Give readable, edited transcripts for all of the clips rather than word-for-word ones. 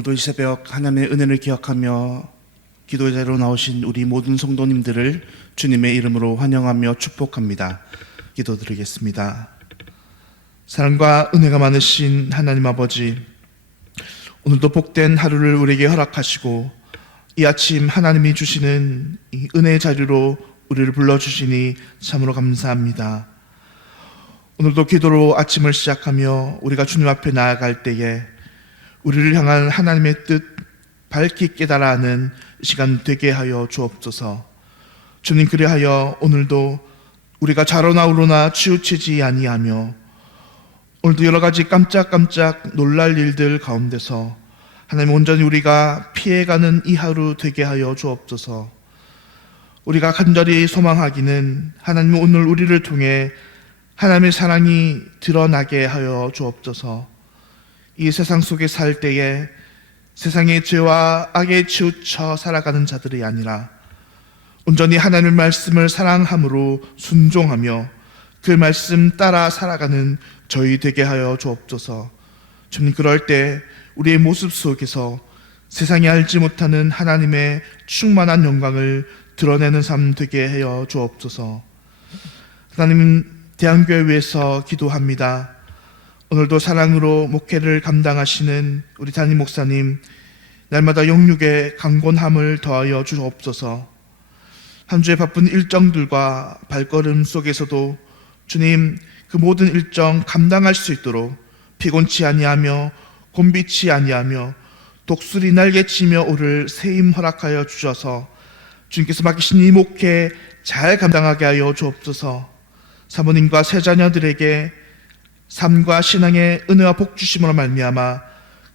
오늘도 이 새벽 하나님의 은혜를 기억하며 기도의 자리로 나오신 우리 모든 성도님들을 주님의 이름으로 환영하며 축복합니다. 기도드리겠습니다. 사랑과 은혜가 많으신 하나님 아버지, 오늘도 복된 하루를 우리에게 허락하시고 이 아침 하나님이 주시는 이 은혜의 자리로 우리를 불러주시니 참으로 감사합니다. 오늘도 기도로 아침을 시작하며 우리가 주님 앞에 나아갈 때에 우리를 향한 하나님의 뜻 밝히 깨달아 하는 시간 되게 하여 주옵소서. 주님, 그리하여 오늘도 우리가 자로나 우로나 치우치지 아니하며 오늘도 여러 가지 깜짝깜짝 놀랄 일들 가운데서 하나님 온전히 우리가 피해가는 이 하루 되게 하여 주옵소서. 우리가 간절히 소망하기는 하나님 오늘 우리를 통해 하나님의 사랑이 드러나게 하여 주옵소서. 이 세상 속에 살 때에 세상의 죄와 악에 치우쳐 살아가는 자들이 아니라 온전히 하나님의 말씀을 사랑함으로 순종하며 그 말씀 따라 살아가는 저희 되게 하여 주옵소서. 주님, 그럴 때 우리의 모습 속에서 세상이 알지 못하는 하나님의 충만한 영광을 드러내는 삶 되게 하여 주옵소서. 하나님, 대한교회 위해서 기도합니다. 오늘도 사랑으로 목회를 감당하시는 우리 담임 목사님, 날마다 영육의 강건함을 더하여 주옵소서. 한 주의 바쁜 일정들과 발걸음 속에서도 주님, 그 모든 일정 감당할 수 있도록 피곤치 아니하며 곤비치 아니하며 독수리 날개치며 오를 세임 허락하여 주셔서 주님께서 맡기신 이 목회 잘 감당하게 하여 주옵소서. 사모님과 세 자녀들에게 삶과 신앙의 은혜와 복 주심으로 말미암아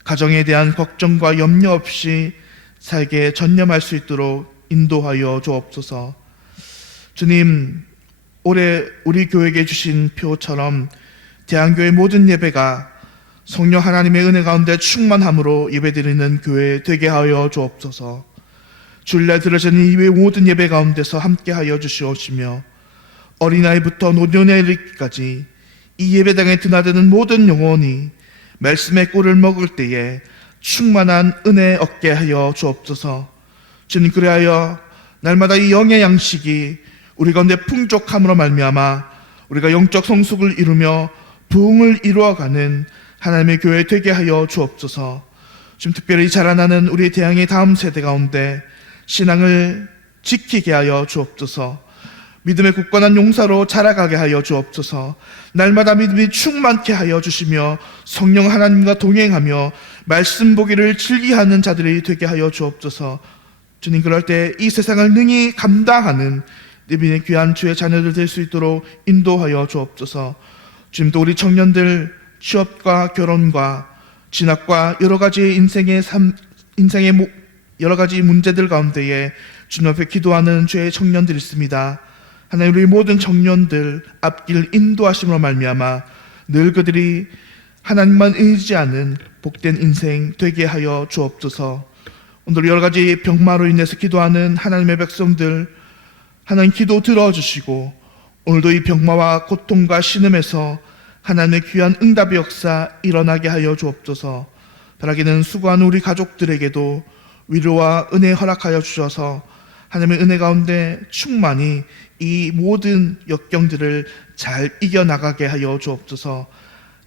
가정에 대한 걱정과 염려 없이 살게 전념할 수 있도록 인도하여 주옵소서. 주님, 올해 우리 교회에게 주신 표처럼 대한교회 모든 예배가 성령 하나님의 은혜 가운데 충만함으로 예배드리는 교회 되게 하여 주옵소서. 주일날 들어지는 이외 모든 예배 가운데서 함께하여 주시옵시며 어린아이부터 노년에 이르기까지 이 예배당에 드나드는 모든 영혼이 말씀의 꿀을 먹을 때에 충만한 은혜 얻게 하여 주옵소서. 주님, 그리하여 날마다 이 영의 양식이 우리 가운데 풍족함으로 말미암아 우리가 영적 성숙을 이루며 부흥을 이루어가는 하나님의 교회 되게 하여 주옵소서. 지금 특별히 자라나는 우리 대항의 다음 세대 가운데 신앙을 지키게 하여 주옵소서. 믿음의 굳건한 용사로 자라가게 하여 주옵소서. 날마다 믿음이 충만케 하여 주시며 성령 하나님과 동행하며 말씀 보기를 즐기하는 자들이 되게 하여 주옵소서. 주님, 그럴 때 이 세상을 능히 감당하는 믿음의 귀한 주의 자녀들 될 수 있도록 인도하여 주옵소서. 지금도 우리 청년들 취업과 결혼과 진학과 여러 가지 인생의 여러 가지 문제들 가운데에 주님 앞에 기도하는 주의 청년들이 있습니다. 하나님, 우리 모든 청년들 앞길 인도하심으로 말미암아 늘 그들이 하나님만 의지하는 복된 인생 되게 하여 주옵소서. 오늘 여러 가지 병마로 인해서 기도하는 하나님의 백성들, 하나님 기도 들어주시고 오늘도 이 병마와 고통과 신음에서 하나님의 귀한 응답의 역사 일어나게 하여 주옵소서. 바라기는 수고하는 우리 가족들에게도 위로와 은혜 허락하여 주셔서 하나님의 은혜 가운데 충만히 이 모든 역경들을 잘 이겨나가게 하여 주옵소서.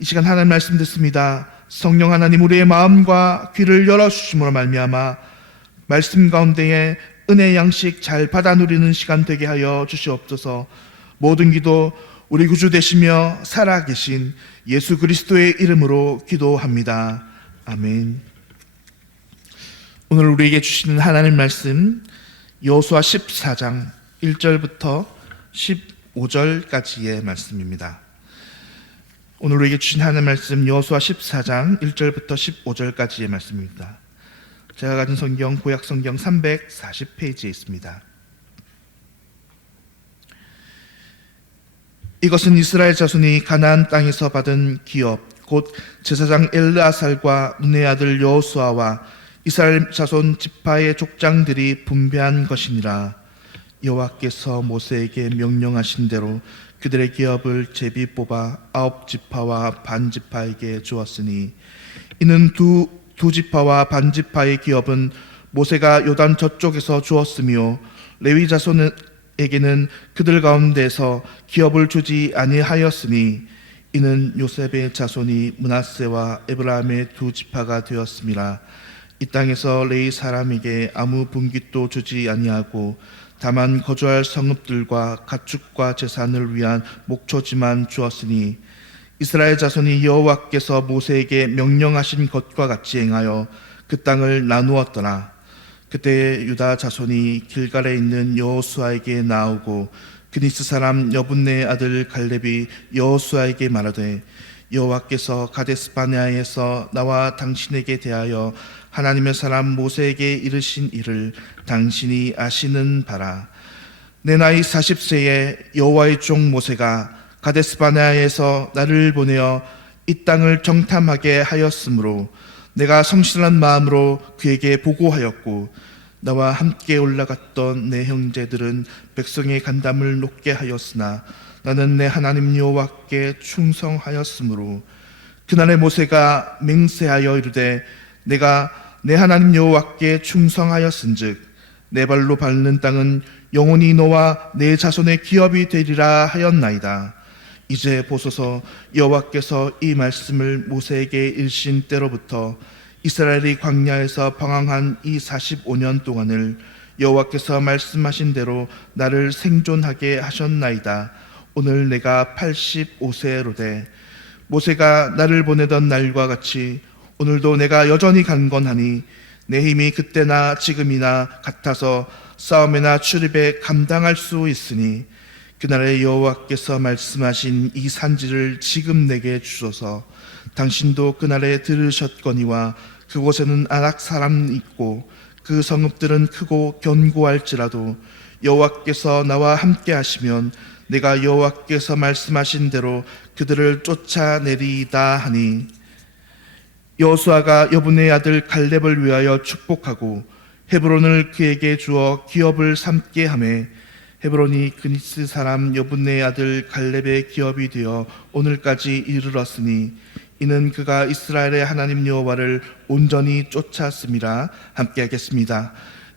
이 시간 하나님 말씀 듣습니다. 성령 하나님, 우리의 마음과 귀를 열어주심으로 말미암아 말씀 가운데에 은혜의 양식 잘 받아 누리는 시간 되게 하여 주시옵소서. 모든 기도 우리 구주 되시며 살아계신 예수 그리스도의 이름으로 기도합니다. 아멘. 오늘 우리에게 주시는 하나님 말씀 여호수아 14장 1절부터 15절까지의 말씀입니다. 오늘 우리에게 주신 하나님 말씀 여호수아 14장 1절부터 15절까지의 말씀입니다. 제가 가진 성경 구약 성경 340페이지에 있습니다. 이것은 이스라엘 자손이 가나안 땅에서 받은 기업 곧 제사장 엘르아살과 눈의 아들 여호수아와 이스라엘 자손 지파의 족장들이 분배한 것이니라. 여호와께서 모세에게 명령하신 대로 그들의 기업을 제비 뽑아 9지파와 반 지파에게 주었으니 이는 두 두 지파와 반 지파의 기업은 모세가 요단 저쪽에서 주었으며 레위 자손에게는 그들 가운데서 기업을 주지 아니하였으니 이는 요셉의 자손이 므낫세와 에브라임의 두 지파가 되었음이라. 이 땅에서 레위 사람에게 아무 분깃도 주지 아니하고 다만 거주할 성읍들과 가축과 재산을 위한 목초지만 주었으니 이스라엘 자손이 여호와께서 모세에게 명령하신 것과 같이 행하여 그 땅을 나누었더라. 그때 유다 자손이 길갈에 있는 여호수아에게 나오고 그니스 사람 여분네의 아들 갈렙이 여호수아에게 말하되 여호와께서 가데스 바네아에서 나와 당신에게 대하여 하나님의 사람 모세에게 이르신 일을 당신이 아시는 바라. 내 나이 40세에 여호와의 종 모세가 가데스 바네아에서 나를 보내어 이 땅을 정탐하게 하였으므로 내가 성실한 마음으로 그에게 보고하였고 나와 함께 올라갔던 내 형제들은 백성의 간담을 높게 하였으나 나는 내 하나님 여호와께 충성하였으므로 그날에 모세가 맹세하여 이르되 내가 내 하나님 여호와께 충성하였은즉 내 발로 밟는 땅은 영원히 너와 내 자손의 기업이 되리라 하였나이다. 이제 보소서 여호와께서 이 말씀을 모세에게 일신 때로부터 이스라엘이 광야에서 방황한 이 45년 동안을 여호와께서 말씀하신 대로 나를 생존하게 하셨나이다. 오늘 내가 85세로되 모세가 나를 보내던 날과 같이 오늘도 내가 여전히 강건하니 내 힘이 그때나 지금이나 같아서 싸움이나 출입에 감당할 수 있으니 그날에 여호와께서 말씀하신 이 산지를 지금 내게 주소서. 당신도 그날에 들으셨거니와 그곳에는 아낙 사람이 있고 그 성읍들은 크고 견고할지라도 여호와께서 나와 함께 하시면 내가 여호와께서 말씀하신 대로 그들을 쫓아내리이다 하니 여호수아가 여분의 아들 갈렙을 위하여 축복하고 헤브론을 그에게 주어 기업을 삼게 하매 헤브론이 그니스 사람 여분의 아들 갈렙의 기업이 되어 오늘까지 이르렀으니 이는 그가 이스라엘의 하나님 여호와를 온전히 쫓았음이라. 함께 하겠습니다.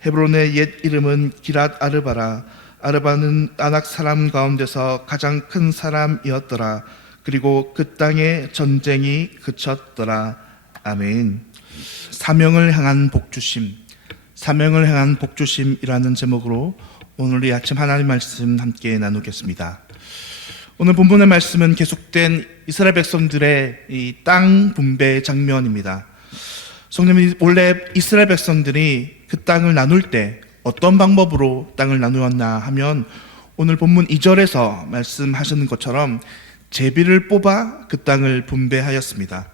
헤브론의 옛 이름은 기랏 아르바라. 아르바는 아낙 사람 가운데서 가장 큰 사람이었더라. 그리고 그 땅에 전쟁이 그쳤더라. 아멘. 사명을 향한 복주심, 사명을 향한 복주심이라는 제목으로 오늘 이 아침 하나님 말씀 함께 나누겠습니다. 오늘 본문의 말씀은 계속된 이스라엘 백성들의 이 땅 분배 장면입니다. 성령님, 원래 이스라엘 백성들이 그 땅을 나눌 때 어떤 방법으로 땅을 나누었나 하면 오늘 본문 2절에서 말씀하시는 것처럼 제비를 뽑아 그 땅을 분배하였습니다.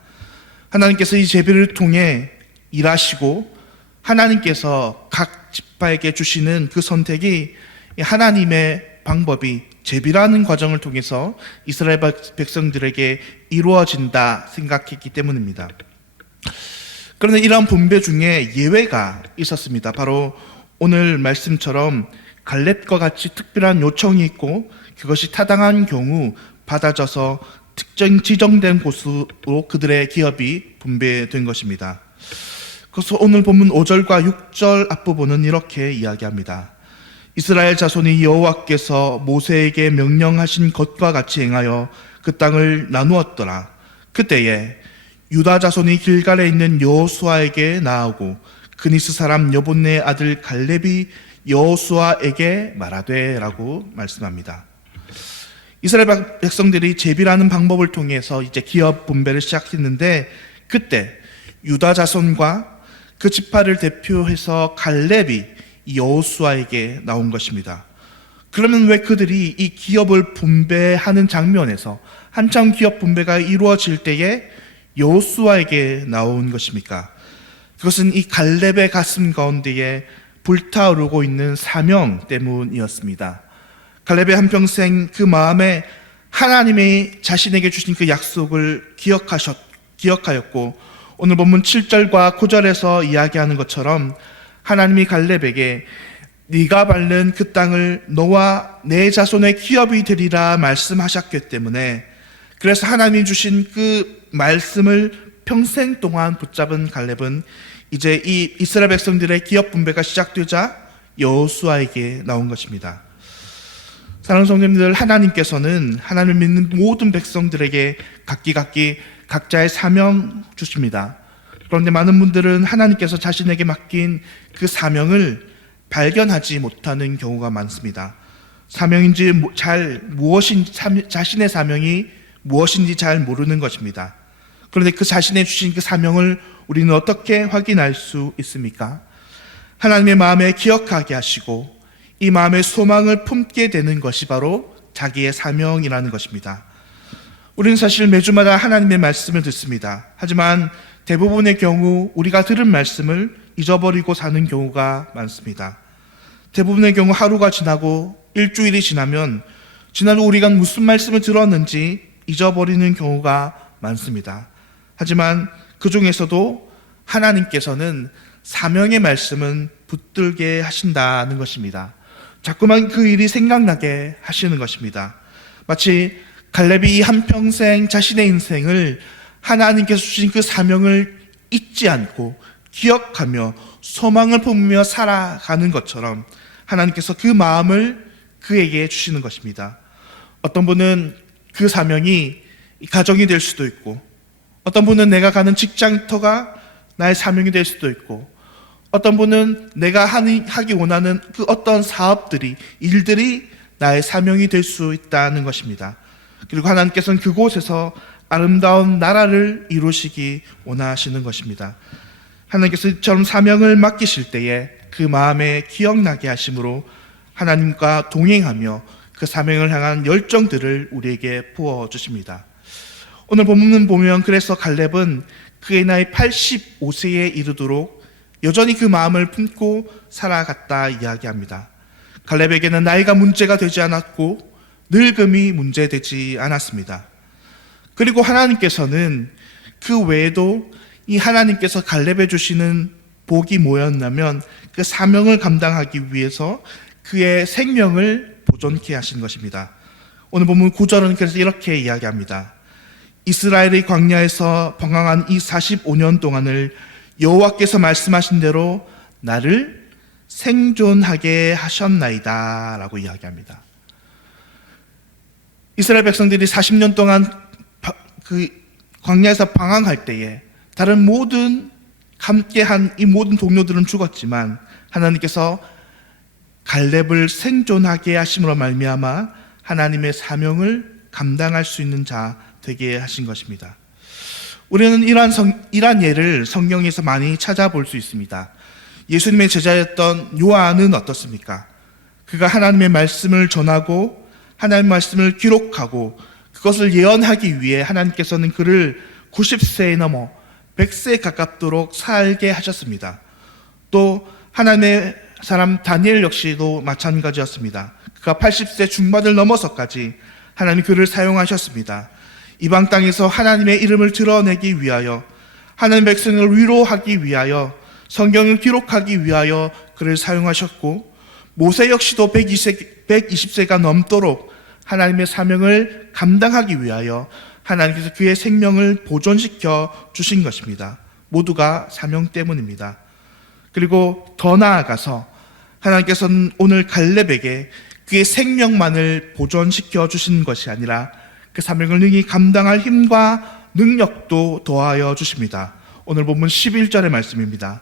하나님께서 이 제비를 통해 일하시고 하나님께서 각 지파에게 주시는 그 선택이 하나님의 방법이 제비라는 과정을 통해서 이스라엘 백성들에게 이루어진다 생각했기 때문입니다. 그런데 이러한 분배 중에 예외가 있었습니다. 바로 오늘 말씀처럼 갈렙과 같이 특별한 요청이 있고 그것이 타당한 경우 받아져서 특정 지정된 곳으로 그들의 기업이 분배된 것입니다. 그래서 오늘 본문 5절과 6절 앞부분은 이렇게 이야기합니다. 이스라엘 자손이 여호와께서 모세에게 명령하신 것과 같이 행하여 그 땅을 나누었더라. 그때에 유다 자손이 길갈에 있는 여호수아에게 나아오고 그니스 사람 여분네의 아들 갈렙이 여호수아에게 말하되 라고 말씀합니다. 이스라엘 백성들이 제비라는 방법을 통해서 이제 기업 분배를 시작했는데 그때 유다 자손과 그 지파를 대표해서 갈렙이 여호수아에게 나온 것입니다. 그러면 왜 그들이 이 기업을 분배하는 장면에서 한참 기업 분배가 이루어질 때에 여호수아에게 나온 것입니까? 그것은 이 갈렙의 가슴 가운데에 불타오르고 있는 사명 때문이었습니다. 갈렙의 한평생 그 마음에 하나님이 자신에게 주신 그 약속을 기억하였고 오늘 본문 7절과 9절에서 이야기하는 것처럼 하나님이 갈렙에게 네가 밟는 그 땅을 너와 내 자손의 기업이 되리라 말씀하셨기 때문에 그래서 하나님이 주신 그 말씀을 평생 동안 붙잡은 갈렙은 이제 이 이스라엘 백성들의 기업 분배가 시작되자 여호수아에게 나온 것입니다. 사랑하는 성도님들, 하나님께서는 하나님을 믿는 모든 백성들에게 각기 각자의 사명 주십니다. 그런데 많은 분들은 하나님께서 자신에게 맡긴 그 사명을 발견하지 못하는 경우가 많습니다. 사명인지 자신의 사명이 무엇인지 잘 모르는 것입니다. 그런데 그 자신의 주신 그 사명을 우리는 어떻게 확인할 수 있습니까? 하나님의 마음에 기억하게 하시고 이 마음의 소망을 품게 되는 것이 바로 자기의 사명이라는 것입니다. 우리는 사실 매주마다 하나님의 말씀을 듣습니다. 하지만 대부분의 경우 우리가 들은 말씀을 잊어버리고 사는 경우가 많습니다. 대부분의 경우 하루가 지나고 일주일이 지나면 지난주 우리가 무슨 말씀을 들었는지 잊어버리는 경우가 많습니다. 하지만 그 중에서도 하나님께서는 사명의 말씀은 붙들게 하신다는 것입니다. 자꾸만 그 일이 생각나게 하시는 것입니다. 마치 갈렙이 이 한평생 자신의 인생을 하나님께서 주신 그 사명을 잊지 않고 기억하며 소망을 품으며 살아가는 것처럼 하나님께서 그 마음을 그에게 주시는 것입니다. 어떤 분은 그 사명이 가정이 될 수도 있고, 어떤 분은 내가 가는 직장터가 나의 사명이 될 수도 있고, 어떤 분은 내가 하기 원하는 그 어떤 사업들이, 일들이 나의 사명이 될 수 있다는 것입니다. 그리고 하나님께서는 그곳에서 아름다운 나라를 이루시기 원하시는 것입니다. 하나님께서 이처럼 사명을 맡기실 때에 그 마음에 기억나게 하심으로 하나님과 동행하며 그 사명을 향한 열정들을 우리에게 부어주십니다. 오늘 본문 보면 그래서 갈렙은 그의 나이 85세에 이르도록 여전히 그 마음을 품고 살아갔다 이야기합니다. 갈렙에게는 나이가 문제가 되지 않았고 늙음이 문제되지 않았습니다. 그리고 하나님께서는 그 외에도 이 하나님께서 갈렙에 주시는 복이 뭐였냐면 그 사명을 감당하기 위해서 그의 생명을 보존케 하신 것입니다. 오늘 본문 9절은 그래서 이렇게 이야기합니다. 이스라엘의 광야에서 방황한 이 45년 동안을 여호와께서 말씀하신 대로 나를 생존하게 하셨나이다 라고 이야기합니다. 이스라엘 백성들이 40년 동안 그 광야에서 방황할 때에 다른 모든 함께한 이 모든 동료들은 죽었지만 하나님께서 갈렙을 생존하게 하심으로 말미암아 하나님의 사명을 감당할 수 있는 자 되게 하신 것입니다. 우리는 이러한 예를 성경에서 많이 찾아볼 수 있습니다. 예수님의 제자였던 요한은 어떻습니까? 그가 하나님의 말씀을 전하고 하나님의 말씀을 기록하고 그것을 예언하기 위해 하나님께서는 그를 90세에 넘어 100세에 가깝도록 살게 하셨습니다. 또 하나님의 사람 다니엘 역시도 마찬가지였습니다. 그가 80세 중반을 넘어서까지 하나님 그를 사용하셨습니다. 이방 땅에서 하나님의 이름을 드러내기 위하여, 하나님 백성을 위로하기 위하여, 성경을 기록하기 위하여 그를 사용하셨고, 모세 역시도 120세가 넘도록 하나님의 사명을 감당하기 위하여 하나님께서 그의 생명을 보존시켜 주신 것입니다. 모두가 사명 때문입니다. 그리고 더 나아가서 하나님께서는 오늘 갈렙에게 그의 생명만을 보존시켜 주신 것이 아니라 그 사명을 능히 감당할 힘과 능력도 더하여 주십니다. 오늘 본문 11절의 말씀입니다.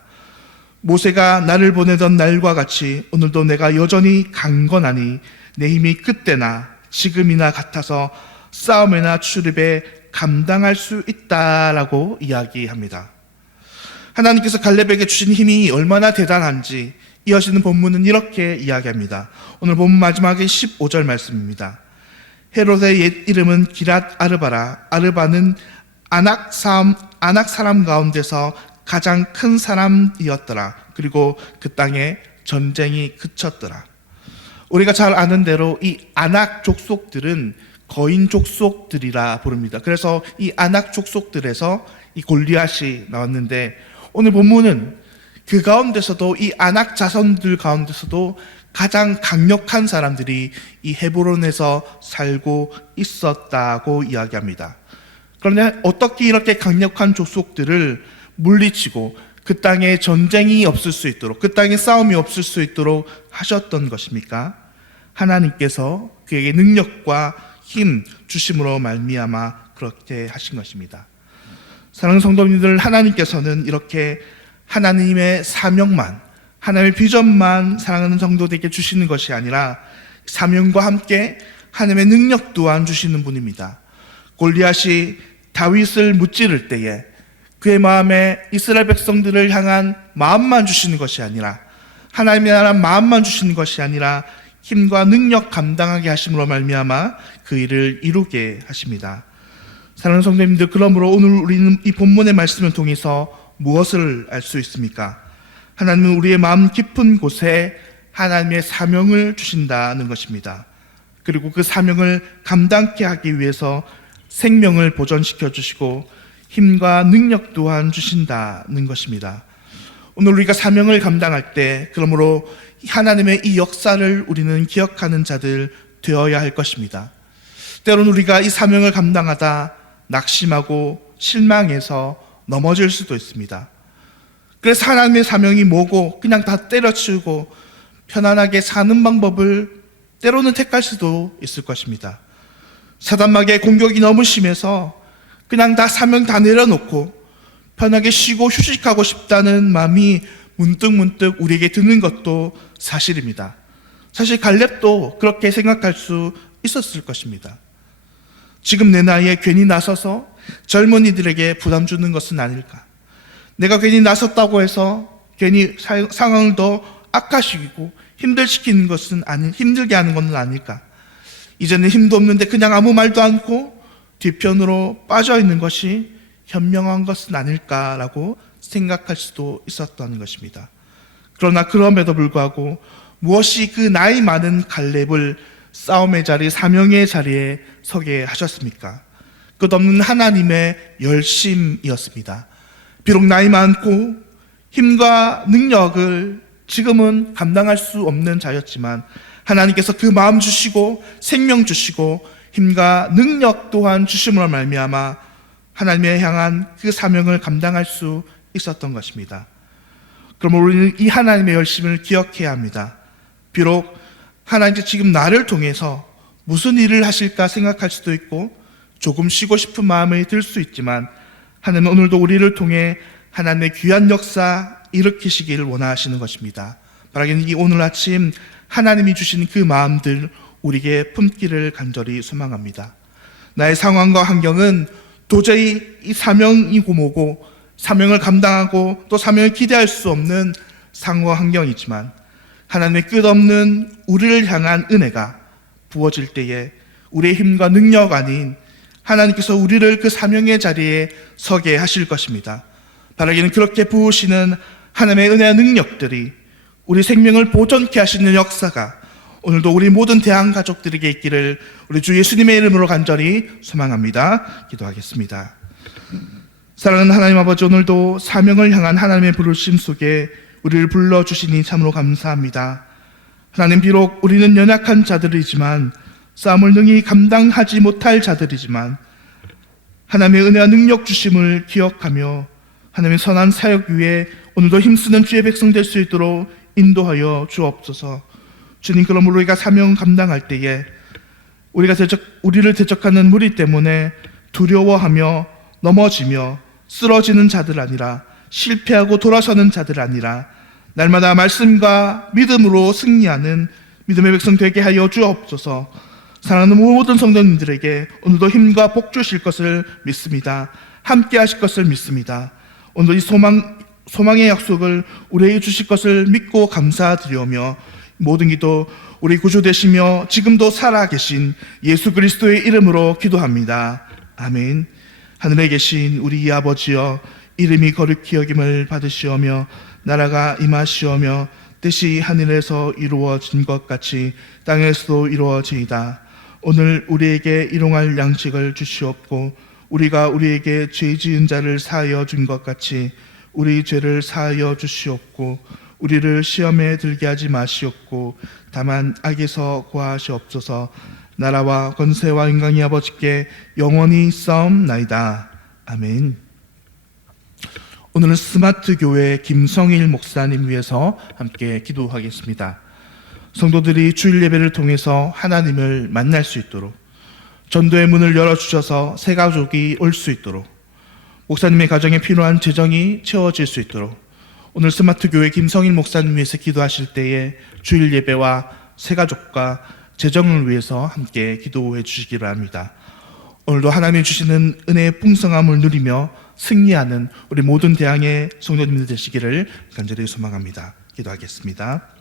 모세가 나를 보내던 날과 같이 오늘도 내가 여전히 강건하니 내 힘이 그때나 지금이나 같아서 싸움이나 출입에 감당할 수 있다라고 이야기합니다. 하나님께서 갈렙에게 주신 힘이 얼마나 대단한지 이어지는 본문은 이렇게 이야기합니다. 오늘 본문 마지막에 15절 말씀입니다. 헤롯의 옛 이름은 기랏 아르바라. 아르바는 아낙 사람 가운데서 가장 큰 사람이었더라. 그리고 그 땅에 전쟁이 그쳤더라. 우리가 잘 아는 대로 이 아낙 족속들은 거인 족속들이라 부릅니다. 그래서 이 아낙 족속들에서 이 골리앗이 나왔는데 오늘 본문은 그 가운데서도 이 아낙 자손들 가운데서도 가장 강력한 사람들이 이 헤브론에서 살고 있었다고 이야기합니다. 그런데 어떻게 이렇게 강력한 족속들을 물리치고 그 땅에 전쟁이 없을 수 있도록, 그 땅에 싸움이 없을 수 있도록 하셨던 것입니까? 하나님께서 그에게 능력과 힘 주심으로 말미암아 그렇게 하신 것입니다. 사랑하는 성도님들, 하나님께서는 이렇게 하나님의 사명만, 하나님의 비전만 사랑하는 성도들에게 주시는 것이 아니라 사명과 함께 하나님의 능력 또한 주시는 분입니다. 골리앗이 다윗을 무찌를 때에 그의 마음에 이스라엘 백성들을 향한 마음만 주시는 것이 아니라, 하나님의 나라는 마음만 주시는 것이 아니라 힘과 능력 감당하게 하심으로 말미암아 그 일을 이루게 하십니다. 사랑하는 성도님들, 그러므로 오늘 우리는 이 본문의 말씀을 통해서 무엇을 알 수 있습니까? 하나님은 우리의 마음 깊은 곳에 하나님의 사명을 주신다는 것입니다. 그리고 그 사명을 감당케 하기 위해서 생명을 보존시켜 주시고 힘과 능력 또한 주신다는 것입니다. 오늘 우리가 사명을 감당할 때, 그러므로 하나님의 이 역사를 우리는 기억하는 자들 되어야 할 것입니다. 때로는 우리가 이 사명을 감당하다 낙심하고 실망해서 넘어질 수도 있습니다. 그래서 하나님의 사명이 뭐고 그냥 다 때려치우고 편안하게 사는 방법을 때로는 택할 수도 있을 것입니다. 사단마귀의 공격이 너무 심해서 그냥 다 사명 다 내려놓고 편하게 쉬고 휴식하고 싶다는 마음이 문득 우리에게 드는 것도 사실입니다. 사실 갈렙도 그렇게 생각할 수 있었을 것입니다. 지금 내 나이에 괜히 나서서 젊은이들에게 부담 주는 것은 아닐까? 내가 괜히 나섰다고 해서 괜히 상황을 더 악화시키고 힘들게 하는 것은 아닐까? 이제는 힘도 없는데 그냥 아무 말도 않고 뒤편으로 빠져 있는 것이 현명한 것은 아닐까라고 생각할 수도 있었던 것입니다. 그러나 그럼에도 불구하고 무엇이 그 나이 많은 갈렙을 싸움의 자리, 사명의 자리에 서게 하셨습니까? 끝없는 하나님의 열심이었습니다. 비록 나이 많고 힘과 능력을 지금은 감당할 수 없는 자였지만 하나님께서 그 마음 주시고 생명 주시고 힘과 능력 또한 주심으로 말미암아 하나님의 향한 그 사명을 감당할 수 있었던 것입니다. 그럼 우리는 이 하나님의 열심을 기억해야 합니다. 비록 하나님께서 지금 나를 통해서 무슨 일을 하실까 생각할 수도 있고 조금 쉬고 싶은 마음이 들 수 있지만 하나님은 오늘도 우리를 통해 하나님의 귀한 역사 일으키시기를 원하시는 것입니다. 바라기는 이 오늘 아침 하나님이 주신 그 마음들 우리에게 품기를 간절히 소망합니다. 나의 상황과 환경은 도저히 이 사명이고 뭐고 사명을 감당하고 또 사명을 기대할 수 없는 상황과 환경이지만 하나님의 끝없는 우리를 향한 은혜가 부어질 때에 우리의 힘과 능력 아닌 하나님께서 우리를 그 사명의 자리에 서게 하실 것입니다. 바라기는 그렇게 부으시는 하나님의 은혜와 능력들이 우리 생명을 보존케 하시는 역사가 오늘도 우리 모든 대한 가족들에게 있기를 우리 주 예수님의 이름으로 간절히 소망합니다. 기도하겠습니다. 사랑하는 하나님 아버지, 오늘도 사명을 향한 하나님의 부르심 속에 우리를 불러주시니 참으로 감사합니다. 하나님, 비록 우리는 연약한 자들이지만 싸움을 능히 감당하지 못할 자들이지만 하나님의 은혜와 능력 주심을 기억하며 하나님의 선한 사역 위에 오늘도 힘쓰는 주의 백성 될 수 있도록 인도하여 주옵소서. 주님, 그러므로 우리가 사명 감당할 때에 우리를 대적하는 무리 때문에 두려워하며 넘어지며 쓰러지는 자들 아니라 실패하고 돌아서는 자들 아니라 날마다 말씀과 믿음으로 승리하는 믿음의 백성 되게 하여 주옵소서. 사랑하는 모든 성도님들에게 오늘도 힘과 복 주실 것을 믿습니다. 함께 하실 것을 믿습니다. 오늘 이 소망의 약속을 우리에게 주실 것을 믿고 감사드리오며 모든 기도 우리 구주 되시며 지금도 살아계신 예수 그리스도의 이름으로 기도합니다. 아멘. 하늘에 계신 우리 이 아버지여, 이름이 거룩히 여김을 받으시오며 나라가 임하시오며 뜻이 하늘에서 이루어진 것 같이 땅에서도 이루어지이다. 오늘 우리에게 일용할 양식을 주시옵고 우리가 우리에게 죄 지은 자를 사하여 준 것 같이 우리 죄를 사하여 주시옵고 우리를 시험에 들게 하지 마시옵고 다만 악에서 구하시옵소서. 나라와 권세와 영광이 아버지께 영원히 있사옵나이다. 아멘. 오늘은 스마트 교회 김성일 목사님 위해서 함께 기도하겠습니다. 성도들이 주일 예배를 통해서 하나님을 만날 수 있도록, 전도의 문을 열어주셔서 새 가족이 올 수 있도록, 목사님의 가정에 필요한 재정이 채워질 수 있도록, 오늘 스마트 교회 김성일 목사님 위해서 기도하실 때에 주일 예배와 새 가족과 재정을 위해서 함께 기도해 주시기 바랍니다. 오늘도 하나님이 주시는 은혜의 풍성함을 누리며 승리하는 우리 모든 대항의 성도님들 되시기를 간절히 소망합니다. 기도하겠습니다.